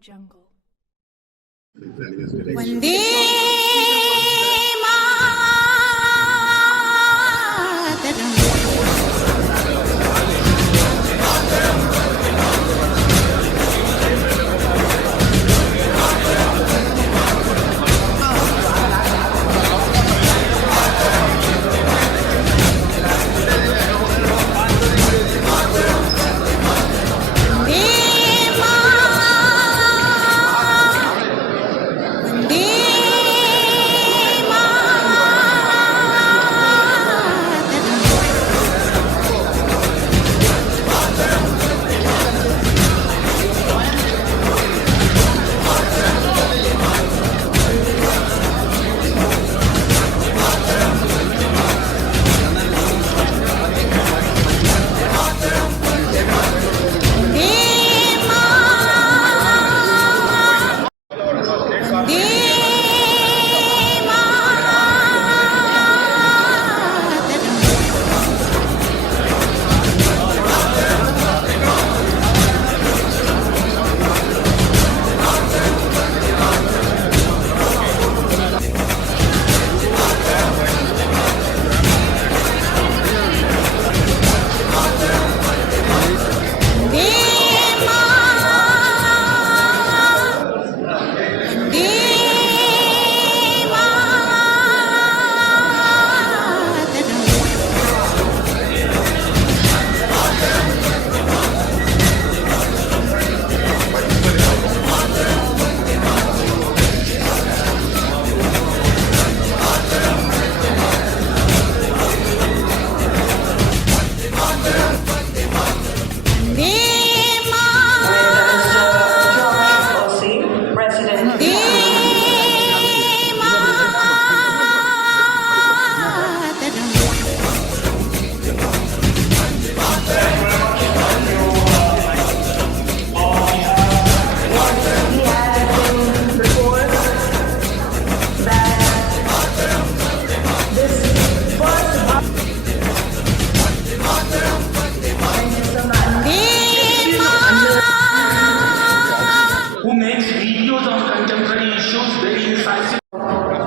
Jungle. Vande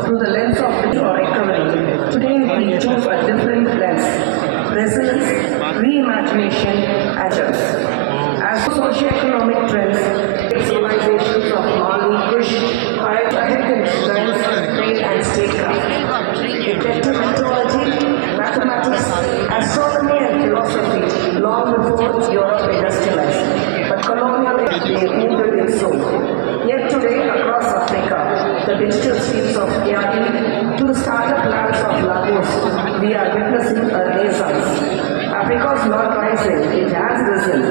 through the lens of recovery. Today we choose a different lens: resilience, reimagination, and justice. As socio-economic trends, civilizations of Mali, Kush, fight ahead in science, trade, and statecraft. Technology, mathematics, astronomy, and philosophy long before Europe industrialized, but colonial moved in soul. Yet today, across Africa, the digital streets of Kigali to the startup lands of Lagos, we are witnessing a renaissance. Africa is not rising, it has risen,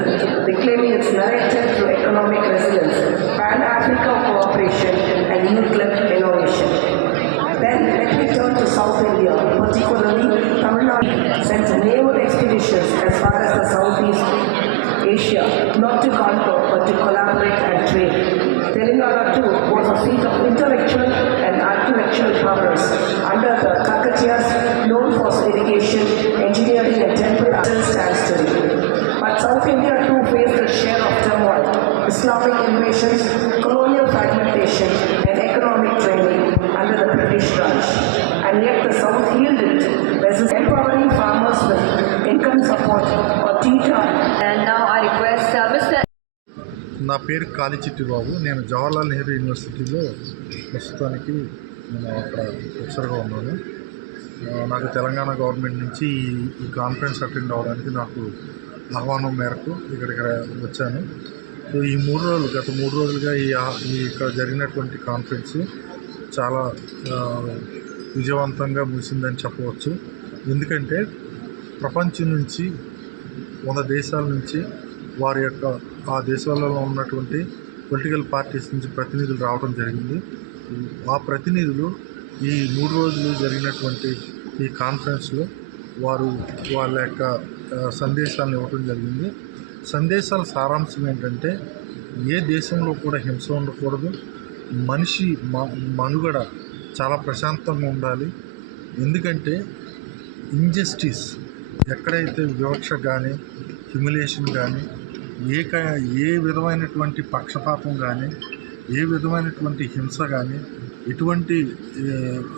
reclaiming its narrative through economic resilience, Pan-Africa cooperation, and youth-led innovation. Then let me turn to South India, particularly Tamil Nadu sent naval expeditions as far as the Southeast Asia, not to conquer but to collaborate and trade. Telangana too was a seat of intellectual and architectural progress under the Kakatiyas, known for irrigation, engineering, and temple stands today. But South India too faced a share of turmoil, Islamic invasions, colonial fragmentation, and economic training under the British Raj. And yet the South yielded, empowering farmers with income support or TICA. And now I request Mr. నా పేరు కాళిచిట్టి బాబు. నేను జవహర్లాల్ నెహ్రూ యూనివర్సిటీలో ప్రస్తుతానికి నేను అక్కడ ప్రొఫెసర్గా ఉన్నాను. నాకు తెలంగాణ గవర్నమెంట్ నుంచి ఈ కాన్ఫరెన్స్ అటెండ్ అవ్వడానికి నాకు ఆహ్వానం మేరకు ఇక్కడికి వచ్చాను. సో ఈ గత మూడు రోజులుగా ఇక్కడ జరిగినటువంటి కాన్ఫరెన్స్ చాలా విజయవంతంగా ముగిసిందని చెప్పవచ్చు. ఎందుకంటే ప్రపంచం నుంచి 100 దేశాల నుంచి వారి యొక్క ఆ దేశాలలో ఉన్నటువంటి పొలిటికల్ పార్టీస్ నుంచి ప్రతినిధులు రావడం జరిగింది. ఆ ప్రతినిధులు ఈ 3 రోజులు జరిగినటువంటి ఈ కాన్ఫరెన్స్లో వారు వాళ్ళ యొక్క సందేశాలను ఇవ్వడం జరిగింది. సందేశాల సారాంశం ఏంటంటే, ఏ దేశంలో కూడా హింస ఉండకూడదు, మనిషి మనుగడ చాలా ప్రశాంతంగా ఉండాలి. ఎందుకంటే ఇంజస్టిస్ ఎక్కడైతే వివక్ష కానీ, హ్యూమిలియేషన్ కానీ, ఏ విధమైనటువంటి పక్షపాతం కానీ, ఏ విధమైనటువంటి హింస కానీ, ఎటువంటి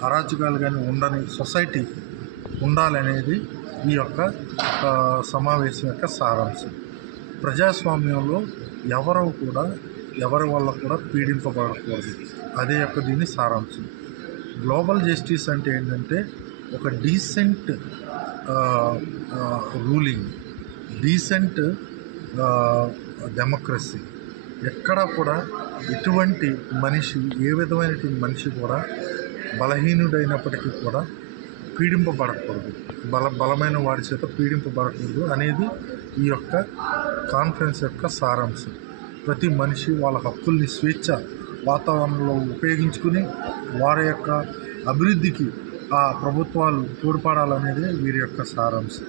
అరాచకాలు కానీ ఉండని సొసైటీ ఉండాలనేది ఈ యొక్క సమావేశం యొక్క సారాంశం. ప్రజాస్వామ్యంలో ఎవరి వల్ల కూడా పీడింపబడకూడదు. అదే యొక్క దీని సారాంశం. గ్లోబల్ జస్టిస్ అంటే ఏంటంటే ఒక డీసెంట్ రూలింగ్, డీసెంట్ డెమోక్రసీ. ఎక్కడ కూడా ఎటువంటి మనిషి, ఏ విధమైనటువంటి మనిషి కూడా బలహీనుడైనప్పటికీ కూడా పీడింపబడకూడదు, బలమైన వారి చేత పీడింపబడకూడదు అనేది ఈ యొక్క కాన్ఫరెన్స్ యొక్క సారాంశం. ప్రతి మనిషి వాళ్ళ హక్కుల్ని స్వేచ్ఛ వాతావరణంలో ఉపయోగించుకుని వారి యొక్క అభివృద్ధికి ఆ ప్రభుత్వాలు తోడ్పడాలనేది వీరి యొక్క సారాంశం.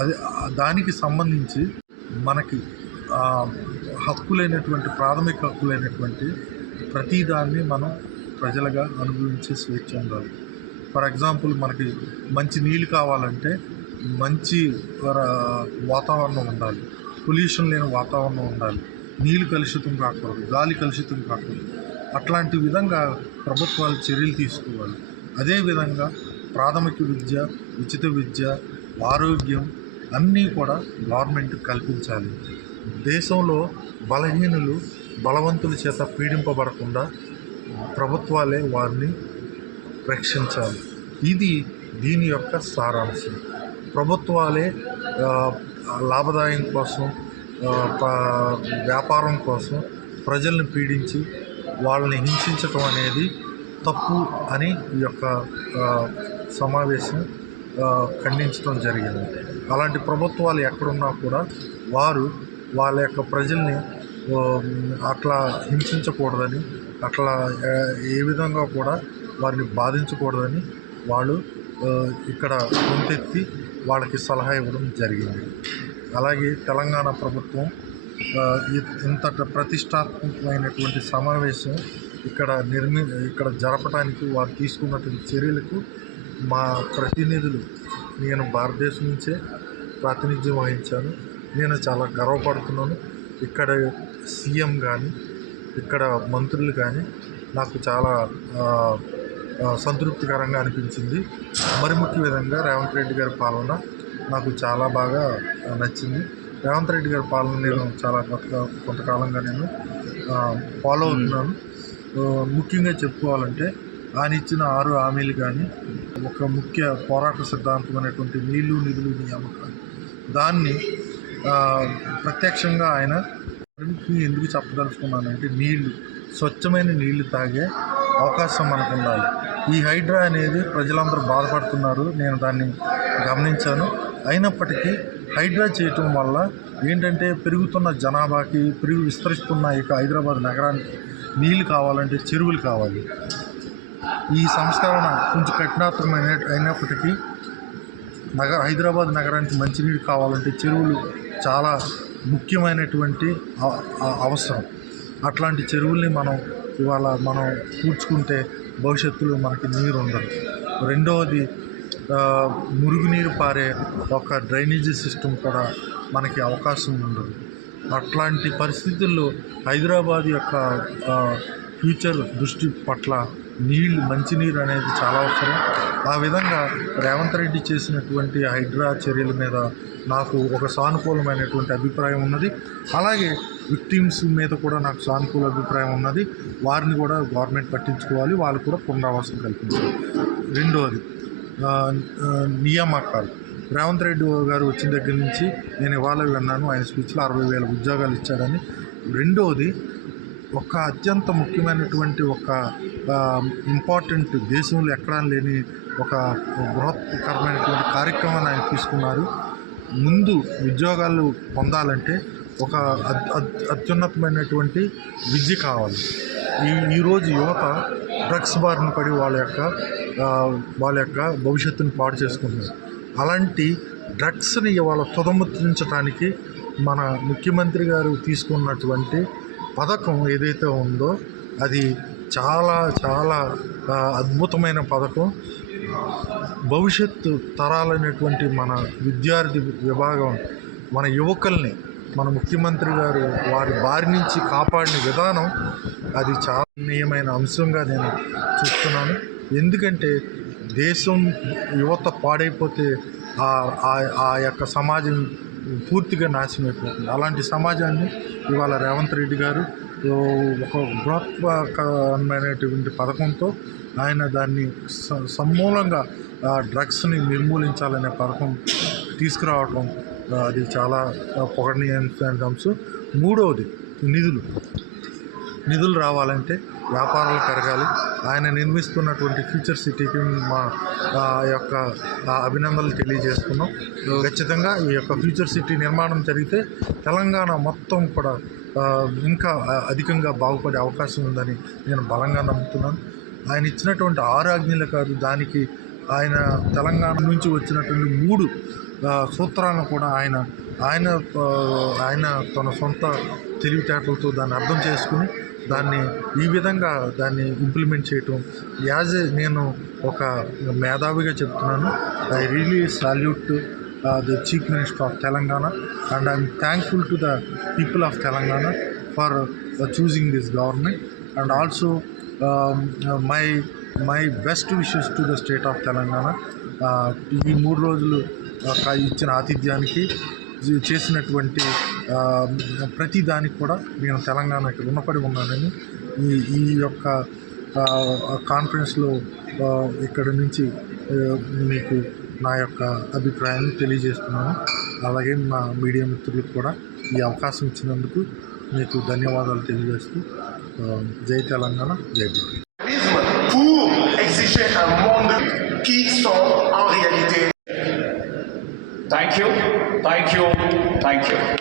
అది దానికి సంబంధించి మనకి హక్కులైనటువంటి, ప్రాథమిక హక్కులైనటువంటి ప్రతిదాన్ని మనం ప్రజలుగా అనుభవించే స్వేచ్ఛ ఉండాలి. ఫర్ ఎగ్జాంపుల్, మనకి మంచి నీళ్ళు కావాలంటే మంచి వాతావరణం ఉండాలి, పొల్యూషన్ లేని వాతావరణం ఉండాలి, నీళ్ళు కలుషితం కాకూడదు, గాలి కలుషితం కాకూడదు. అట్లాంటి విధంగా ప్రభుత్వాలు చర్యలు తీసుకోవాలి. అదేవిధంగా ప్రాథమిక విద్య, ఉచిత విద్య, ఆరోగ్యం అన్నీ కూడా గవర్నమెంట్ కల్పించాలి. దేశంలో బలహీనులు బలవంతుల చేత పీడింపబడకుండా ప్రభుత్వాలే వారిని రక్షించాలి. ఇది దీని యొక్క సారాంశం. ప్రభుత్వాలే లాభదాయం కోసం, వ్యాపారం కోసం ప్రజల్ని పీడించి వాళ్ళని హింసించటం అనేది తప్పు అని ఈ యొక్క సమావేశం ఖండించడం జరిగింది. అలాంటి ప్రభుత్వాలు ఎక్కడున్నా కూడా వారు వాళ్ళ యొక్క ప్రజల్ని అట్లా హింసించకూడదని, అట్లా ఏ విధంగా కూడా వారిని బాధించకూడదని వాళ్ళు ఇక్కడ గొంతెత్తి వాళ్ళకి సలహా ఇవ్వడం జరిగింది. అలాగే తెలంగాణ ప్రభుత్వం ఇంతట ప్రతిష్టాత్మకమైనటువంటి సమావేశం ఇక్కడ జరపడానికి వారు తీసుకున్నటువంటి చర్యలకు మా ప్రతినిధులు, నేను భారతదేశం నుంచే ప్రాతినిధ్యం వహించాను, నేను చాలా గర్వపడుతున్నాను. ఇక్కడ సీఎం కానీ, ఇక్కడ మంత్రులు కానీ నాకు చాలా సంతృప్తికరంగా అనిపించింది. మరి ముఖ్య విధంగా రేవంత్ రెడ్డి గారి పాలన నాకు చాలా బాగా నచ్చింది. రేవంత్ రెడ్డి గారి పాలన నేను చాలా కొంతకాలంగా నేను ఫాలో అవుతున్నాను. ముఖ్యంగా చెప్పుకోవాలంటే ఆయన ఇచ్చిన 6 హామీలు కానీ, ఒక ముఖ్య పోరాట సిద్ధాంతం అనేటువంటి నీళ్లు నిధులు నియామకాలు, దాన్ని ప్రత్యక్షంగా ఆయన ఎందుకు చెప్పదలుచుకున్నానంటే, స్వచ్ఛమైన నీళ్లు తాగే అవకాశం మనకు ఉండాలి. ఈ హైడ్రా అనేది ప్రజలందరూ బాధపడుతున్నారు, నేను దాన్ని గమనించాను. అయినప్పటికీ హైడ్రా చేయటం వల్ల ఏంటంటే పెరుగుతున్న జనాభాకి, విస్తరిస్తున్న ఇక హైదరాబాద్ నగరానికి నీళ్ళు కావాలంటే చెరువులు కావాలి. ఈ సంస్కరణ కొంచెం కఠినాత్మకమైన అయినప్పటికీ హైదరాబాద్ నగరానికి మంచినీరు కావాలంటే చెరువులు చాలా ముఖ్యమైనటువంటి అవసరం. అట్లాంటి చెరువుల్ని ఇవాళ మనం పూడ్చుకుంటే భవిష్యత్తులో మనకి నీరు ఉండదు. రెండవది, మురుగునీరు పారే ఒక డ్రైనేజీ సిస్టమ్ కూడా మనకి అవకాశం ఉండదు. అట్లాంటి పరిస్థితుల్లో హైదరాబాద్ యొక్క ఫ్యూచర్ దృష్టి పట్ల మంచినీరు అనేది చాలా అవసరం. ఆ విధంగా రేవంత్ రెడ్డి చేసినటువంటి హైడ్రా చర్యల మీద నాకు ఒక సానుకూలమైనటువంటి అభిప్రాయం ఉన్నది. అలాగే విక్టిమ్స్ మీద కూడా నాకు సానుకూల అభిప్రాయం ఉన్నది. వారిని కూడా గవర్నమెంట్ పట్టించుకోవాలి, వాళ్ళు కూడా పునరావాసం కల్పించాలి. రెండవది, నియామకాలు. రేవంత్ రెడ్డి గారు వచ్చిన దగ్గర నుంచి నేను ఇవాళ విన్నాను, ఆయన స్పీచ్లో 60,000 ఉద్యోగాలు ఇచ్చాడని. రెండవది, ఒక అత్యంత ముఖ్యమైనటువంటి ఒక ఇంపార్టెంట్, దేశంలో ఎక్కడా లేని ఒక బృహత్కరమైనటువంటి కార్యక్రమాన్ని ఆయన తీసుకున్నారు. ముందు ఉద్యోగాలు పొందాలంటే ఒక అత్యున్నతమైనటువంటి విద్య కావాలి. ఈరోజు యువత డ్రగ్స్ బారిన పడి వాళ్ళ యొక్క భవిష్యత్తును పాడు చేసుకుంటున్నారు. అలాంటి డ్రగ్స్ని ఇవాళ తుదముట్టించడానికి మన ముఖ్యమంత్రి గారు తీసుకున్నటువంటి పథకం ఏదైతే ఉందో అది చాలా చాలా అద్భుతమైన పథకం. భవిష్యత్తు తరాలైనటువంటి మన విద్యార్థి విభాగం, మన యువకుల్ని మన ముఖ్యమంత్రి గారు వారి బారి నుంచి కాపాడిన విధానం అది చాలా నియమైన అంశంగా నేను చూస్తున్నాను. ఎందుకంటే దేశం యువత పాడైపోతే ఆ యొక్క సమాజం పూర్తిగా నాశనం అయిపోతుంది. అలాంటి సమాజాన్ని ఇవాళ రేవంత్ రెడ్డి గారు ఒక బృహత్మైనటువంటి పథకంతో ఆయన దాన్ని సమూలంగా డ్రగ్స్ని నిర్మూలించాలనే పథకం తీసుకురావటం అది చాలా పొగడనీయమైన అంశం. మూడవది నిధులు రావాలంటే వ్యాపారాలు పెరగాలి. ఆయన నిర్మిస్తున్నటువంటి ఫ్యూచర్ సిటీకి మా యొక్క అభినందనలు తెలియజేస్తున్నాం. ఖచ్చితంగా ఈ యొక్క ఫ్యూచర్ సిటీ నిర్మాణం జరిగితే తెలంగాణ మొత్తం కూడా ఇంకా అధికంగా బాగుపడే అవకాశం ఉందని నేను బలంగా నమ్ముతున్నాను. ఆయన ఇచ్చినటువంటి 6 ఆజ్ఞలు కాదు, దానికి ఆయన తెలంగాణ నుంచి వచ్చినటువంటి 3 సూత్రాలను కూడా ఆయన తన సొంత తెలివితేటలతో దాన్ని అర్థం చేసుకుని దాన్ని ఈ విధంగా దాన్ని ఇంప్లిమెంట్ చేయటం నేను ఒక మేధావిగా చెప్తున్నాను. I really salute the Chief Minister of Telangana, and I am thankful to the people of Telangana for choosing this government, and also my best wishes to the state of Telangana. ఈ 3 రోజులు ఇచ్చిన ఆతిథ్యానికి చేసినటువంటి ప్రతి దానికి కూడా నేను తెలంగాణకి రుణపడి ఉన్నానని ఈ యొక్క కాన్ఫరెన్స్లో ఇక్కడ నుంచి మీకు నా యొక్క అభిప్రాయాన్ని తెలియజేస్తున్నాను. అలాగే మా మీడియా మిత్రులకు కూడా ఈ అవకాశం ఇచ్చినందుకు మీకు ధన్యవాదాలు తెలియజేస్తూ జై తెలంగాణ, జై Bharat. Pour exiger un monde qui sont en réalité. Thank you.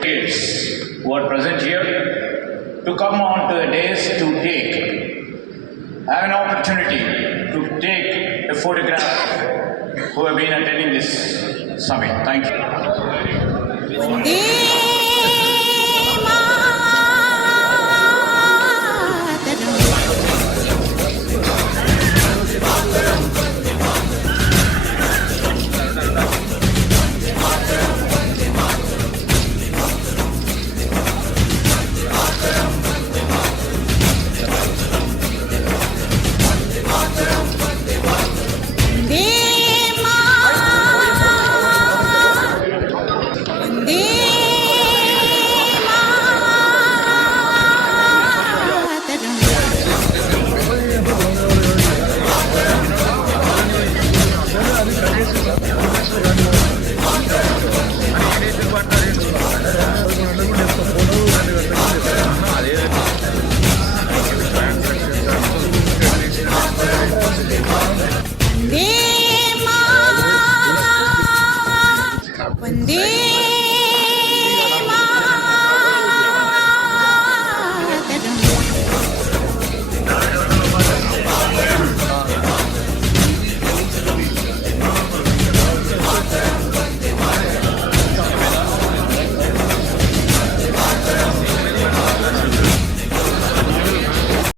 Kids who are present here to come on to the days to have an opportunity to take a photograph who have been attending this summit. Thank you.